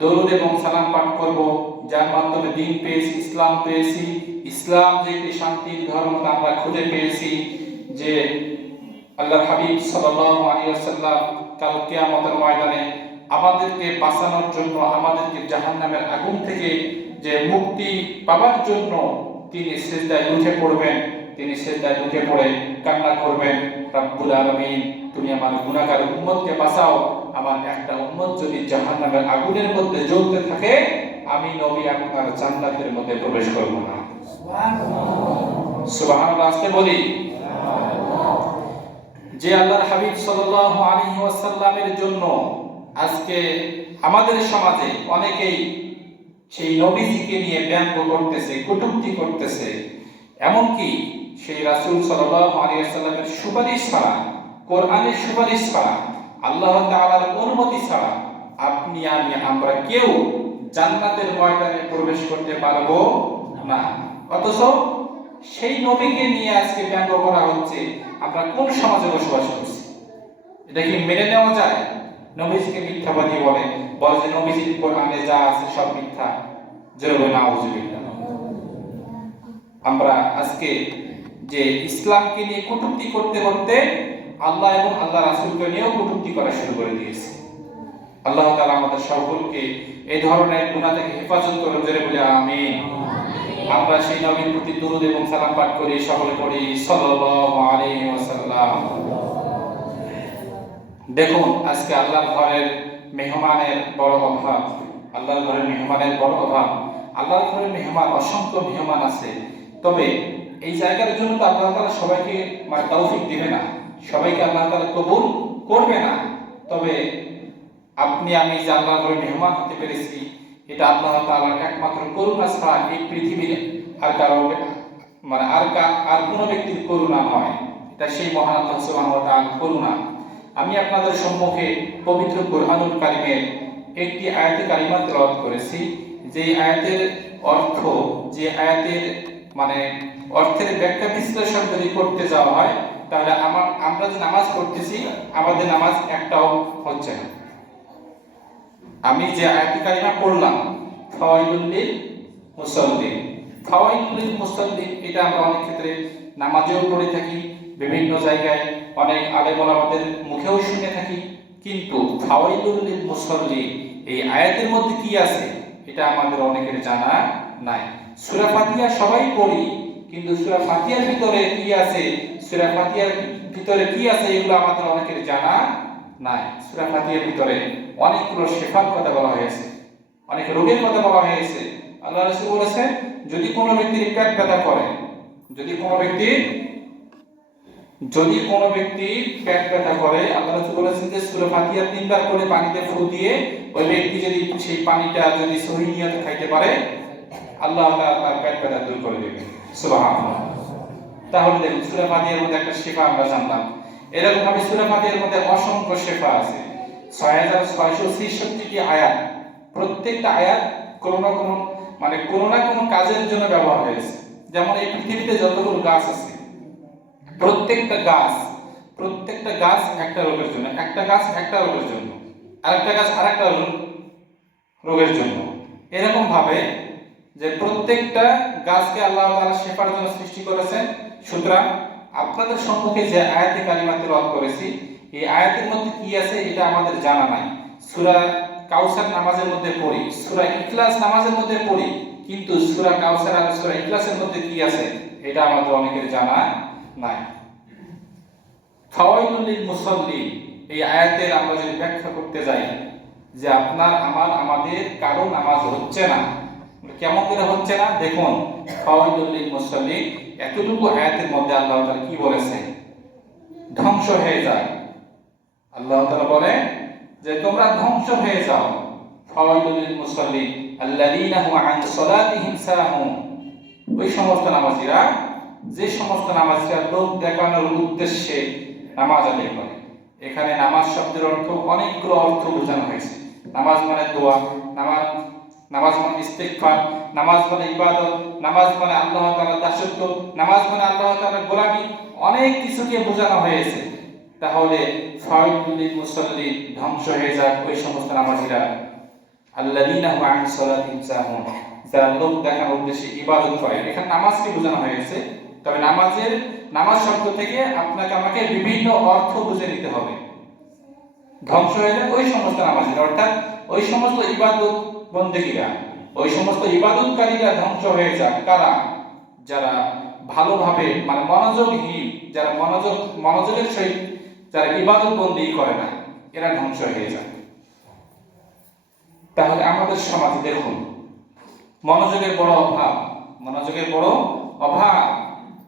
দরুদ এবং সালাম পাঠ করব, যার মাধ্যমে দ্বীন পেয়েছি, ইসলাম পেয়েছি। ইসলাম যে একটি শান্তির ধর্ম তা আমরা খুঁজে পেয়েছি, যে আল্লাহর হাবিব সাল্লাল্লাহু আলাইহি ওয়াসাল্লাম কাল কিয়ামতের ময়দানে আমাদেরকে বাঁচানোর জন্য, আমাদেরকে জাহান্নামের আগুন থেকে যে মুক্তি পাওয়ার জন্য তিনি সিজদায় উঠে পড়বেন। তিনি সিজদায় উঠে পড়ে কান্না করবেন, রব্বুল আলামিন তুমি আমার গুনাহগার উম্মতকে বাঁচাও, আমার একটা উম্মত যদি জাহান্নামের আগুনের মধ্যে জ্বলতে থাকে, আমি নবী আপনার জান্নাতের মধ্যে প্রবেশ করব না। সুবহানাল্লাহ। আজকে বলি যে আল্লাহর হাবিব সাল্লাল্লাহু আলাইহি ওয়াসাল্লামের জন্য আজকে আমাদের সমাজে অনেকেই সেই নবীজিকে নিয়ে ব্যঙ্গ করতেছে, কটূক্তি করতেছে, এমনকি সেই রাসূল সাল্লাল্লাহু আলাইহি ওয়াসাল্লামের সুপারিশ ছাড়া, কোরআনের সুপারিশ ছাড়া, আল্লাহ তাআলার অনুমতি ছাড়া আপনি আমি আমরা কেউ জান্নাতের ময়দানে প্রবেশ করতে পারবো না। অথচ সেই নবীকে নিয়ে আজকে ব্যঙ্গ করা হচ্ছে। আমরা কোন সমাজে বসবাস করছি? এটা কি মেনে নেওয়া যায়? নবীজিকে মিথ্যাবাদী বলে যে নবীজির কোরআনে যা আছে সব মিথ্যা। জোরে নাউজুবিল্লাহ। আমরা আজকে যে ইসলামকে নিয়ে কটূক্তি করতে করতে আল্লাহ এবং আল্লাহ রাসূলকে নিয়েও কটূক্তি করা শুরু করে দিয়েছে। আল্লাহ তাআলা আমাদের সকলকে এই ধরনের গুনাহ থেকে হেফাজত করুন। জোরে বলি আমিন। আমরা সেই নবীর প্রতি দরুদ এবং সালাম পাঠ করি, সকলে পড়ি সাল্লাল্লাহু আলাইহি ওয়াসাল্লাম। দেখুন আজকে আল্লাহর ঘরের মেহমানের বড় অভাব, আল্লাহর ঘরের মেহমানের বড় অভাব। আল্লাহর ঘরের মেহমান, অসংখ্য মেহমান আছে, তবে এই জায়গার জন্য তো আল্লাহ তাআলা সবাইকে তৌফিক দিবে না, সবাইকে আল্লাহ তাআলা কবুল করবে না। তবে আপনি আমি যে আল্লাহর ঘরে মেহমান হতে পেরেছি, এটা আল্লাহ তাআলার একমাত্র করুণা ছাড়া এই পৃথিবীর আর কারো আর কোনো ব্যক্তির করুণা নয়। এটা সেই মহান আল্লাহ সুবহানাহু ওয়া তাআলার করুণা। আমি আপনাদের সম্মুখে পবিত্র কুরআনুল কারীমের একটি আয়াতে কারিমা তেলাওয়াত করেছি, যে আয়াতের অর্থ, যে আয়াতের অর্থের ব্যাখ্যা বিশ্লেষণ যদি করতে যাওয়া হয়, তাহলে আমরা যে নামাজ পড়তেছি, আমাদের নামাজ একটাও হচ্ছে না। আমি যে আয়াতে কারিমা পড়লাম, ফাওয়াইলুল লিল মুসাল্লিন, ফাওয়াইলুল লিল মুসাল্লিন, এটা আমরা অনেক ক্ষেত্রে নামাজেও পড়ে থাকি, বিভিন্ন জায়গায় অনেক আলেম ওলামাদের মুখেও শুনে থাকি, কিন্তু ফাওয়াইলুল লিল মুসাল্লিন এই আয়াতের মধ্যে কি আছে এটা আমাদের অনেকের জানা নাই। সূরা ফাতিহা সবাই পড়ি, কিন্তু সূরা ফাতিহার ভিতরে কি আছে, সূরা ফাতিহার ভিতরে কি আছে এগুলো আমাদের অনেকের জানা নাই। সূরা ফাতিহার ভিতরে অনেকগুলো শিফার কথা বলা হয়েছে, অনেক রোগের কথা বলা হয়েছে। আল্লাহ রাসূল বলেছেন, যদি কোনো ব্যক্তির পেট ব্যথা করে, যদি কোনো ব্যক্তি পেট ব্যথা করে, আল্লাহ রাসূল বলেছেন যে সূরা ফাতিহা 3 বার করে পানিতে ফু দিয়ে ওই ব্যক্তি যদি সেই পানিটা যদি সহি নিয়তে খাইতে পারে, আল্লাহ তাআলা তার পেট ব্যথা দূর করে দেবেন। সুবহানাল্লাহ। তাহলে দেখুন সূরা ফাতিহার মধ্যে একটা শিফা আমরা জানলাম। এরকম ভাবে সূরা ফাতিহার মধ্যে অসংখ্য শিফা আছে, 6666টি আয়াত। প্রত্যেকটা আয়াত কোনো না কোনো কাজের জন্য ব্যবহার হয়েছে। যেমন এই পৃথিবীতে যতগুলো গাছ আছে, প্রত্যেকটা গাছ একটা রোগের জন্য, একটা গাছ একটা রোগের জন্য, আরেকটা গাছ আরেকটা রোগের জন্য। এরকম ভাবে যে প্রত্যেকটা গাছকে আল্লাহ তাআলা শেফার জন্য সৃষ্টি করেছেন। সুতরাং আপনাদের সম্মুখে যে আয়াতে কারিমা তেলাওয়াত করেছি, এই আয়াতের মধ্যে কি আছে এটা আমাদের জানা নাই। সূরা কাউসার নামাজের মধ্যে পড়ি, সূরা ইখলাস নামাজের মধ্যে পড়ি, কিন্তু সূরা কাউসার আর সূরা ইখলাসের মধ্যে কি আছে এটা আমাদের অনেকের জানা নাই। ফাওয়াইলুল লিল মুসাল্লিন এই আয়াতের আমরা যদি ব্যাখ্যা করতে যাই, যে আমাদের কারো নামাজ হচ্ছে না, কেমন করে হচ্ছে না দেখুন। ফাওয়াইলুল লিল মুসাল্লিন এতটুকু আয়াতের মধ্যে আল্লাহ তাআলা কি বলেছেন, ধ্বংস হয়ে যায়। আল্লাহ তাআলা বলে যে তোমরা ধ্বংস হয়ে যাও। ফাওয়াইলুল লিল মুসাল্লিন আল্লাযীনা হুম আন সালাতিহিম সাহুন, ওই সমস্ত নামাজীরা, যে সমস্ত নামাজীরা লোক দেখানোর উদ্দেশ্যে নামাজ আদায় করে। এখানে নামাজ শব্দের অর্থ অনেকগুলো অর্থ বোঝানো হয়েছে। নামাজ মানে দোয়া, নামাজ মানে ইস্তিগফার, নামাজ মানে ইবাদত, নামাজ মানে আল্লাহ তাআলার দাসত্ব, নামাজ মানে আল্লাহ তাআলার গোলামি, অনেক কিছুকে বোঝানো হয়েছে। তাহলে ফাওয়াইলুল লিল মুসাল্লিন ধ্বংস হয়ে যাক ওই সমস্ত নামাজীরা। আল্লাযীনা হুম আন সালাতিহিম সাহুন, যারা লোক দেখানোর উদ্দেশ্যে ইবাদত করে। এখানে নামাজকে বোঝানো হয়েছে, তবে নামাজ শব্দ থেকে আপনাকে আমাকে বিভিন্ন অর্থ বুঝে নিতে হবে। ধ্বংস হয়ে যায় ওই সমস্ত নামাজের, অর্থাৎ ওই সমস্ত ইবাদত বন্দেগীরা, ওই সমস্ত ইবাদতকারীরা ধ্বংস হয়ে যায়। কারা? যারা ভালোভাবে মানে মনোযোগহীন, যারা মনোযোগের সহিত যারা ইবাদত বন্দেগী করে না, এরা ধ্বংস হয়ে যায়। তাহলে আমাদের সমাজে দেখুন মনোযোগের বড় অভাব, মনোযোগের বড় অভাব।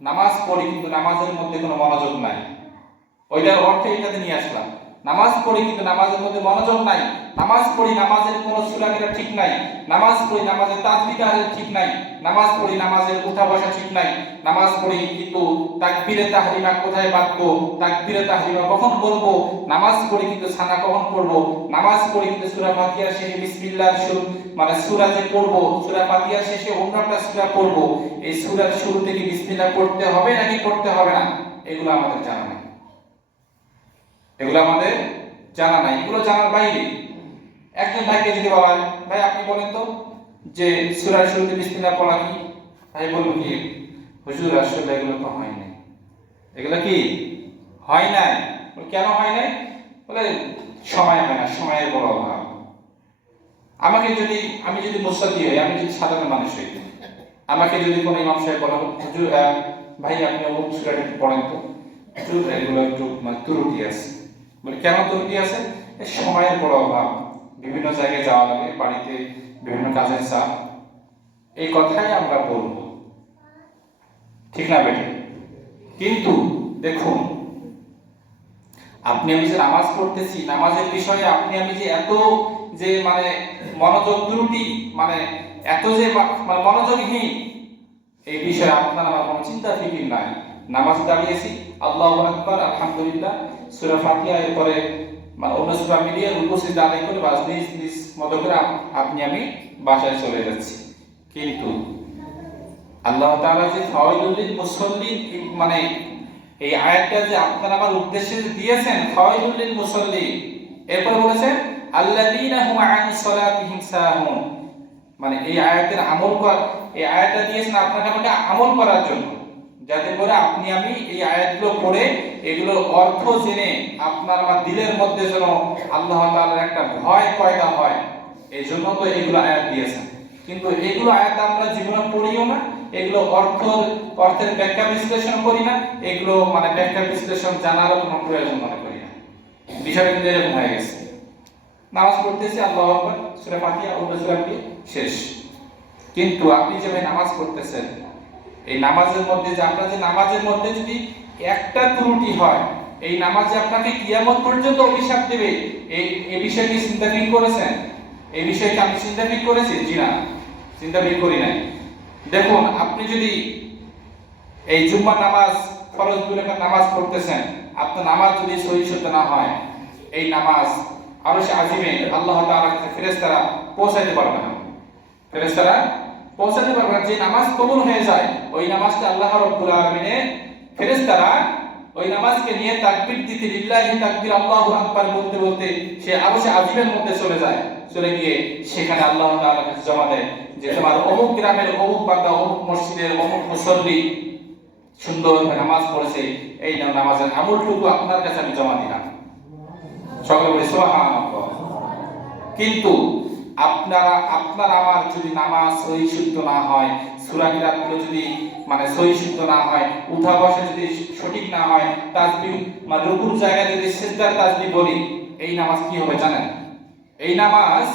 নামাজ পড়ি কিন্তু নামাজের মধ্যে কোনো মনোযোগ নাই। ওইটার অর্থ এটাতে নিয়ে আসলাম। নামাজ পড়ি কিন্তু নামাজের মধ্যে মনোযোগ নাই। নামাজ পড়ি নামাজের কোনো সূরা ঠিক নাই। নামাজ পড়ি নামাজের তাসবিহ তাহলিল ঠিক নাই। নামাজ পড়ি নামাজের উঠা বসা ঠিক নাই। নামাজ পড়ি কিন্তু তাকবীরে তাহরিমা কোথায় বাঁধবো, তাকবীরে তাহরিমা কখন বলবো। নামাজ পড়ি কিন্তু সানা কখন পড়বো। নামাজ পড়ি কিন্তু সূরা ফাতিহার শেষে বিসমিল্লাহর মানে সূরা যে পড়বো, সূরা ফাতিহার শেষে অন্য একটা সূরা পড়বো, এই সূরার শুরু থেকে বিসমিল্লাহ পড়তে হবে নাকি পড়তে হবে না, এগুলো আমাদের জানা নেই। এগুলো আমাদের জানা নাই, এগুলো জানার বাইরে। একজন ভাইকে যদি বলা হয়, ভাই আপনি বলেন তো যে সূরার শুরুতে বিসমিল্লাহ পড়া কি, ভাই বলবো কি, হুজুর আসলে এগুলো তো হয় নাই। এগুলো কি হয় নাই? কেন হয় নাই? বলে সময় হয় না, সময়ের বড় অভাব। আমি যদি মুসাল্লি হই, আমি যদি সাধারণ মানুষ হই, আমাকে যদি কোনো ইমাম সাহেব বলা, হুজুর ভাই আপনি অমুক সূরাটি পড়েন তো, হুজুর এগুলো একটু ত্রুটি আছে। বলে কেন ত্রুটি আছে? সময়ের বড় অভাব, বিভিন্ন জায়গায় যাওয়া লাগে, বাড়িতে বিভিন্ন কাজের চাপ, এই কথাই আমরা বলবো, ঠিক না বেটি? কিন্তু দেখুন আপনি আমি যে নামাজ পড়তেছি, নামাজের বিষয়ে আপনি আমি যে এত যে মানে মনোযোগ ত্রুটি, মানে এত যে মানে মনোযোগহীন, এই বিষয়ে আপনার আমার কোনো চিন্তা ফিকির নাই। নামাজ দাঁড়িয়েছি, আল্লাহু আকবার, আলহামদুলিল্লাহ, সূরা ফাতিহা, এরপরে মানে অন্য সূরা মিলিয়ে রুকু সিজদা আদায় করে বাস নিজ মতো করে আপনি আমি বাসায় চলে যাচ্ছি। কিন্তু আল্লাহ তাআলা যে ফাওয়াইলুল লিল মুসাল্লিন, মানে এই আয়াতটা যে আপনার আমার উদ্দেশ্যে দিয়েছেন, ফাওয়াইলুল লিল মুসাল্লিন, এরপর বলেছেন আল্লাযীনা হুম আন সালাতিহিম সাহুন, মানে এই আয়াতের এই আয়াতটা দিয়েছেন আপনাকে আমাকে আমল করার জন্য, যাতে করে আপনি আমি এই আয়াতগুলো পড়ে এগুলোর অর্থ জেনে আপনার আমার দিলের মধ্যে যেন আল্লাহ তাআলার একটা ভয় পয়দা হয়, এই জন্য তো এগুলো আয়াত দিয়েছেন। কিন্তু এগুলো আয়াত আমরা জীবনে পড়িও না, এগুলো অর্থের ব্যাখ্যা বিশ্লেষণ করি না, এগুলো মানে ব্যাখ্যা বিশ্লেষণ জানারও কোনো প্রয়োজন মনে করি না। বিষয়টা কিন্তু এরকম হয়ে গেছে। নামাজ পড়তেছি, আল্লাহু আকবার, সূরা ফাতিহা ও সূরা শেষ। কিন্তু আপনি যে নামাজ পড়তেছেন, এই নামাজের মধ্যে যে আপনার যে নামাজের মধ্যে যদি একটা ত্রুটি হয়, এই নামাজে আপনাকে কিয়ামত পর্যন্ত অভিশাপ দেবে, এই বিষয়ে কি চিন্তা করেছেন? এই বিষয়ে কি আমি চিন্তা করেছি? জি না, চিন্তা করি নাই। দেখুন আপনি যদি এই জুম্মার নামাজ, ফরজ দুই রাকাত নামাজ পড়তেছেন, আপনার নামাজ যদি সহিহ শুদ্ধ না হয়, এই নামাজ আরশে আজিমে আল্লাহ তাআলার কাছে ফেরেশতারা পৌঁছাইতে পারবে না। ফেরেশতারা পৌঁছাতে পারবে না। যে নামাজ কবুল হয়ে যায়, ওই নামাজটা আল্লাহ রাব্বুল আলামিনের ফেরেশতারা ওই নামাজকে নিয়ে তাকবীর দিতে, লিল্লাহি তাকবীর, আল্লাহু আকবার বলতে বলতে সে আরশে আজিমের মধ্যে চলে যায়। চলে গিয়ে সেখানে আল্লাহ তাআলার কাছে জমা দেয় যে তোমার অমুক গ্রামের অমুক বান্দা, অমুক মসজিদের অমুক মুসল্লি সুন্দরভাবে নামাজ পড়েছে, এই নামাজের আমলটুকু আপনার কাছে আমি জমা দিলাম। সকলে বলে সুবহানাল্লাহ। কিন্তু আপনার আমার যদি নামাজ সহিহ শুদ্ধ না হয়, সূরা কিরাতগুলো যদি মানে সহিহ শুদ্ধ না হয়, উঠা বসা যদি সঠিক না হয়, তাসবিহ মানে রুকুর জায়গায় যদি সিজদার তাসবিহ বলি, এই নামাজ কি হবে জানেন? এই নামাজ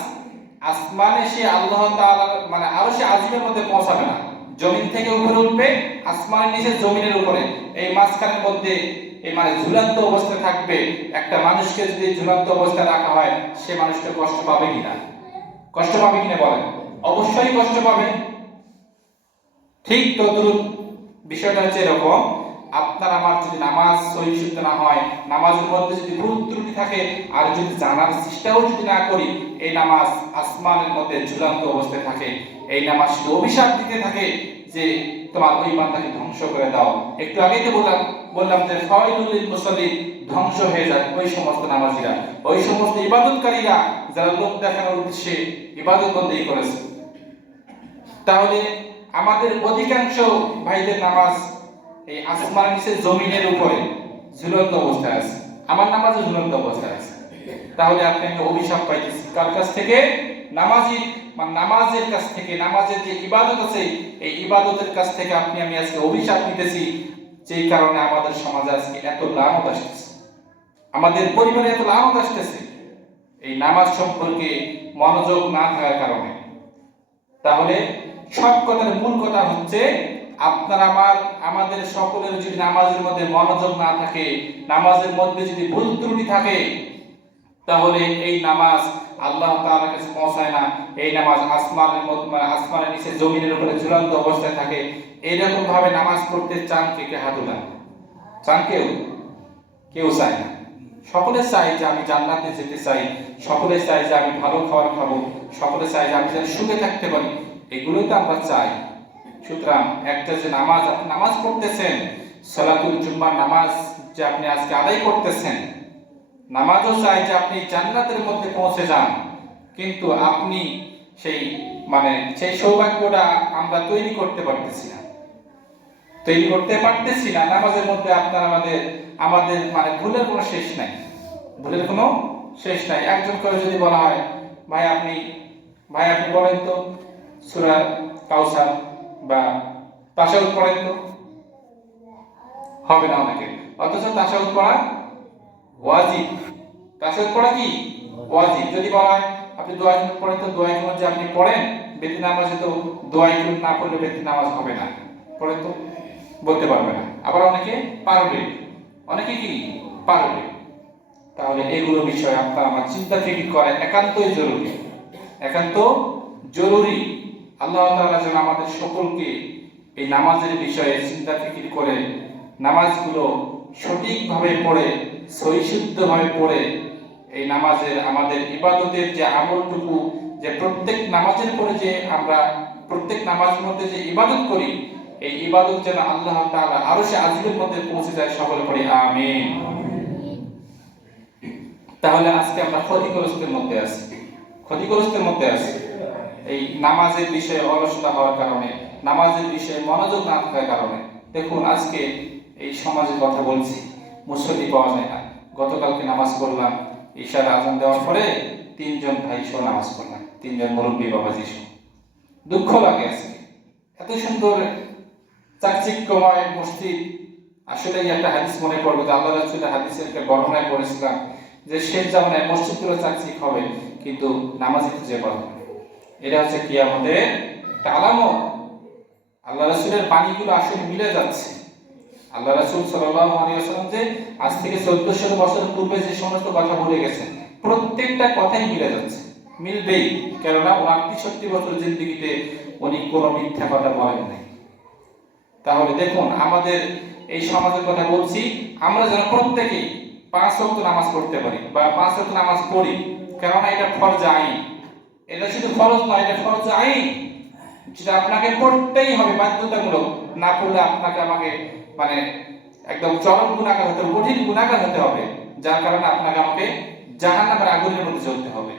আসমানে সে আল্লাহ তাআলার মানে আরশে আজিমের মধ্যে পৌঁছাবে না। জমিন থেকে উপরে উঠবে, আসমানের নিচে জমিনের উপরে, এই মাঝখানের মধ্যে এই মানে ঝুলন্ত অবস্থায় থাকবে। একটা মানুষকে যদি ঝুলন্ত অবস্থায় রাখা হয়, সে মানুষটা কষ্ট পাবে কিনা? কষ্ট পাবে কিনা বলেন? অবশ্যই কষ্ট পাবে। ঠিক তদ্রুপ বিষয়টা হচ্ছে এরকম, আপনার আমার যদি নামাজ সহিহ শুদ্ধ না হয়, নামাজের মধ্যে যদি ভুল ত্রুটি থাকে, আর যদি জানার চেষ্টাও যদি না করি, এই নামাজ আসমানের মধ্যে ঝুলন্ত অবস্থায় থাকে। এই নামাজ শুধু অভিশাপ দিতে থাকে যে তোমার ওই বান্দাকে ধ্বংস করে দাও। একটু আগেই তো বললাম যে ফাওয়াইলুল লিল মুসাল্লিন, ধ্বংস হয়ে যায় ওই সমস্ত নামাজিরা, ওই সমস্ত ইবাদতকারীরা যারা লোক দেখানোর উদ্দেশ্যে ইবাদত বন্দেগী করেছে। তাহলে আমাদের অধিকাংশ ভাইদের নামাজ এই আসমানের নিচে জমিনের উপরে ঝুলন্ত অবস্থায় আছে, আমার নামাজও ঝুলন্ত অবস্থায় আছে। তাহলে আপনি একটা অভিশাপ পাইতেছি কার কাছ থেকে? নামাজি মানে নামাজের কাছ থেকে। নামাজের যে ইবাদত আছে এই ইবাদতের কাছ থেকে আপনি আমি আজকে অভিশাপ নিতেছি, যেই কারণে আমাদের সমাজে আজকে এত লানত আসতেছে, আমাদের পরিবারে এত লানত আসতেছে এই নামাজ সম্পর্কে মনোযোগ না থাকার কারণে। তাহলে সব কথার মূল কথা হচ্ছে আপনার আমাদের সকলের যদি নামাজের মধ্যে মনোযোগ না থাকে, নামাজের মধ্যে যদি ভুল ত্রুটি থাকে, তাহলে এই নামাজ আল্লাহ তাআলার কাছে পৌঁছায় না। এই নামাজ আসমানের মধ্যে মানে আসমানের নিচে জমিনের উপরে ঝুলন্ত অবস্থায় থাকে। এইরকম ভাবে নামাজ পড়তে চান কে হাত উঠান? চান কেউ? কেউ চায় না। সকলে চাই যে আমি জান্নাতে যেতে চাই, সকলে চাই যে আমি ভালো খাবার খাবো, সকলে চাই যে আমি যেন সুখে থাকতে পারি, এগুলোই তো আমরা চাই। সুতরাং একটা যে নামাজ আপনি নামাজ পড়তেছেন, সালাতুল জুম্মার নামাজ যে আপনি আজকে আদায় করতেছেন, নামাজও চাই যে আপনি জান্নাতের মধ্যে পৌঁছে যান, কিন্তু আপনি সেই সেই সৌভাগ্যটা আমরা তৈরি করতে পারতেছি না, নামাজের মধ্যে আপনার আমাদের ভুলের কোনো শেষ নাই, ভুলের কোনো শেষ নাই। একজন করে যদি বলা হয় ভাই আপনি বলেন তো সূরা কাউসার বা তাশাহুদ পড়েন তো, হবে না অনেকে। অথচ তাশাহুদ পড়া ওয়াজিব। তাশাহুদ পড়া কি ওয়াজিব। যদি বলা হয় আপনি দোয়া কুনুত পড়েন তো, দোয়া কুনুত যে আপনি পড়েন বেতি নামাজে তো দোয়া কুনুত না পড়লে বেতি নামাজ হবে না, পড়েন তো, বলতে পারবে না। আবার অনেকে পারবে, অনেকে কি পারবে। তাহলে এগুলো বিষয়ে আপনার আমার চিন্তা ফিকির করা একান্তই জরুরি, একান্ত জরুরি। আল্লাহ তাআলা যেন আমাদের সকলকে এই নামাজের বিষয়ে চিন্তা ফিকির করে নামাজগুলো সঠিকভাবে পড়ে সহিশুদ্ধভাবে পড়ে এই নামাজের আমাদের ইবাদতের যে আমলটুকু, যে প্রত্যেক নামাজের পরে যে আমরা প্রত্যেক নামাজের মধ্যে যে ইবাদত করি, এই ইবাদত যেন আল্লাহ তাআলা আরশে আজিমের মধ্যে পৌঁছে যায়, সকলে পড়ি আমিন। তাহলে আজকে আমরা ক্ষতিগ্রস্তের মধ্যে আছি এই নামাজের বিষয়ে অলসতা হওয়ার কারণে, নামাজের বিষয়ে মনোযোগ না থাকার কারণে। দেখুন আজকে এই সমাজের কথা বলছি, মুসল্লি পাওয়া যায় না। গতকালকে নামাজ পড়লাম, ঈশার আযান দেওয়ার পরে 3 জন ভাই সহ নামাজ পড়লাম, 3 জন মুরব্বী বাবাজি সহ। দুঃখ লাগে আজকে, এত সুন্দর চাকচিক্যময় মসজিদ। আসলে একটা হাদিস মনে পড়বে যে আল্লাহ রাসূলের হাদিসের একটা বর্ণনায় পড়েছিলাম যে শেষ জামানায় মসজিদগুলো চাকচিক হবে কিন্তু নামাজি খুঁজে পাবে না। এটা হচ্ছে কিয়ামতের একটা আলামত। আল্লাহ রাসূলের বাণীগুলো আসলে মিলে যাচ্ছে। আল্লাহ রাসূল সাল্লাল্লাহু আলাইহি ওয়াসাল্লাম যে আজ থেকে 1400 বছর পূর্বে যে সমস্ত কথা বলে গেছেন, প্রত্যেকটা কথাই মিলে যাচ্ছে, মিলবেই। কেননা 29 বছর জিন্দেগিতে উনি কোনো মিথ্যা কথা বলেন নাই। তাহলে দেখুন আমাদের এই সমাজের কথা বলছি, আমরা যেন প্রত্যেকেই 5 ওয়াক্ত নামাজ পড়তে পারি বা 5 ওয়াক্ত নামাজ পড়ি, কেননা এটা ফরজ আইন। এটা শুধু ফরজ নয়, এটা ফরজ আইন, যেটা আপনাকে পড়তেই হবে, বাধ্যতামূলক। না পড়লে আপনাকে আমাকে একদম চরম গুনাহগার হতে হবে, কঠিন গুনাহগার হতে হবে, যার কারণে আপনাকে আমাকে জাহান্নামের আগুনের মধ্যে জ্বলতে হবে।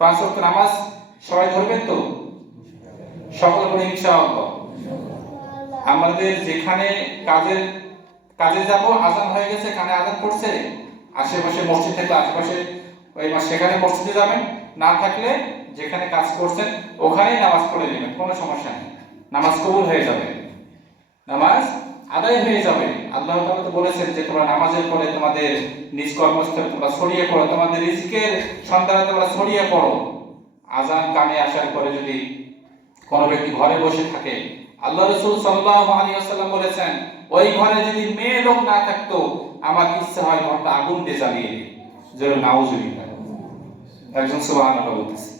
5 ওয়াক্ত নামাজ সবাই ধরবেন তো? সকলে বলে ইনশাআল্লাহ। আমাদের যেখানে কাজে যাব, আজান হয়ে গেছে, কানে আজান পড়ছে, আশেপাশে মসজিদ থাকলে আশেপাশে সেখানে মসজিদে যাবেন, না থাকলে যেখানে কাজ করছেন ওখানেই নামাজ পড়ে নেবেন, কোনো সমস্যা নেই। নামাজ কবুল হয়ে যাবে, নামাজ আদায় হয়ে যাবে। আল্লাহ তাআলা তো বলেছেন যে তোমরা নামাজের পরে তোমাদের নিজ কর্মস্থলে তোমরা ছড়িয়ে পড়ো, তোমাদের রিজিকের সন্ধানে তোমরা ছড়িয়ে পড়ো। আজান কানে আসার পরে যদি কোনো ব্যক্তি ঘরে বসে থাকে, আল্লাহ রাসূল সাল্লাল্লাহু আলাইহি ওয়াসাল্লাম বলেছেন ওই ঘরে যদি মেয়ে লোক না থাকতো আমার ইচ্ছা হয় ঘরটা আগুন দিয়ে জ্বালিয়ে দিই। যেন নাউজুবিল্লাহ, একজন সুবহানাল্লাহ বলতেছে,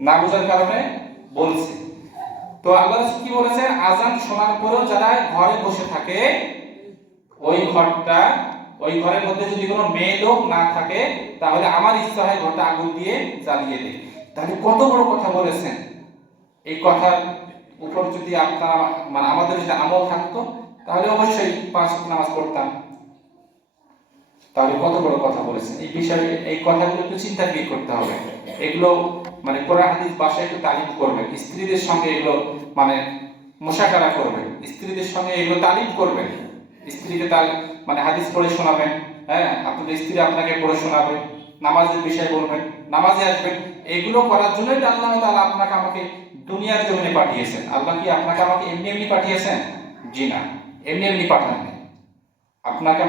না বুঝার কারণে বলছে। তো আল্লাহ রাসূল কি বলেছেন, আজান শোনার পরেও যারা ঘরে বসে থাকে ওই ঘরের মধ্যে যদি কোনো মেয়ে লোক না থাকে তাহলে আমার ইচ্ছা হয় ঘরটা আগুন দিয়ে জ্বালিয়ে দিই। তাহলে কত বড় কথা বলেছেন। এই কথার উপর যদি আপনারা আমাদের যদি আমল থাকতো তাহলে অবশ্যই 5 ওয়াক্ত নামাজ পড়তাম। তাহলে কত বড় কথা বলেছেন। এই বিষয়ে এই কথাগুলো একটু চিন্তা করতে হবে। এগুলো মানে কোরআন হাদিস ভাষায় একটু তালিম করবেন, স্ত্রীদের সঙ্গে এগুলো মানে মুশাকারা করবেন, স্ত্রীদের সঙ্গে এগুলো তালিম করবেন। স্ত্রীকে তার মানে হাদিস পড়ে শোনাবেন, হ্যাঁ, আপনাদের স্ত্রী আপনাকে পড়ে শোনাবে, নামাজের বিষয় বলবেন, নামাজে আসবেন। এগুলো করার জন্যই আল্লাহ তাআলা আপনাকে আমাকে দুনিয়ার জমিনে পাঠিয়েছেন। আল্লাহ কি আপনাকে আমাকে এমনি এমনি পাঠিয়েছেন? জি না, এমনি এমনি পাঠাননি। আপনাকে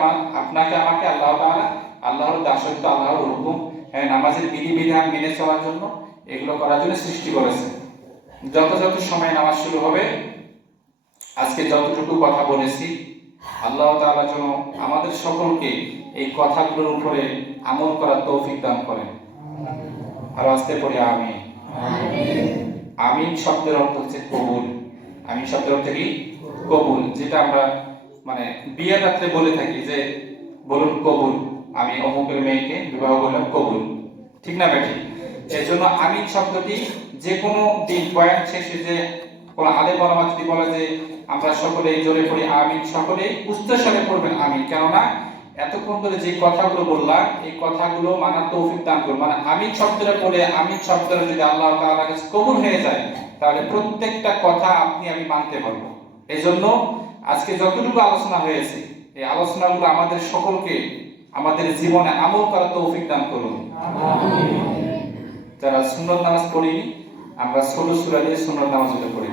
আমাকে আল্লাহ তাআলা আল্লাহর দাসত্ব, আল্লাহর হুকুম, নামাজের বিধিবিধান মেনে চলার জন্য, এগুলো করার জন্য সৃষ্টি করেছেন। যত সময় নামাজ শুরু হবে, আজকে যতটুকু কথা বলেছি, আল্লাহ তাআলা যেন আমাদের সকলকে এই কথাগুলোর উপরে আমল করার তৌফিক দান করেন। আর আস্তে পড়ে আমিন। আমিন শব্দের অর্থ হচ্ছে কবুল। আমিন শব্দের অর্থ কি? কবুল। যেটা আমরা মানে বিয়ের রাত্রে বলে থাকি যে বলুন কবুল, আমি অমুকের মেয়েকে বিবাহ করলাম, কবুল। ঠিক না বেটি? এই জন্য আমিন শব্দটি যে কোনো দিন বয়ান শেষে যে কোন আলেম ওলামা যদি বলে যে আমরা সকলেই জোরে পড়ি আমিন, সকলেই উচ্চস্বরে পড়বেন আমিন। কেননা এতক্ষণ ধরে যে কথাগুলো বললাম, এই কথাগুলো মানার তৌফিক দান করুন। মানে আমিন শব্দটা বলে, আমিন শব্দটা যদি আল্লাহ তাআলার কাছে কবুল হয়ে যায়, তাহলে প্রত্যেকটা কথা আপনি আমি মানতে পারবো। এই জন্য আজকে যতটুকু আলোচনা হয়েছে, এই আলোচনাগুলো আমাদের সকলকে আমাদের জীবনে আমল করার তৌফিক দান করুন। যারা সুন্নত নামাজ পড়ি, আমরা ছোট সূরা দিয়ে সুন্নত নামাজগুলো পড়ি।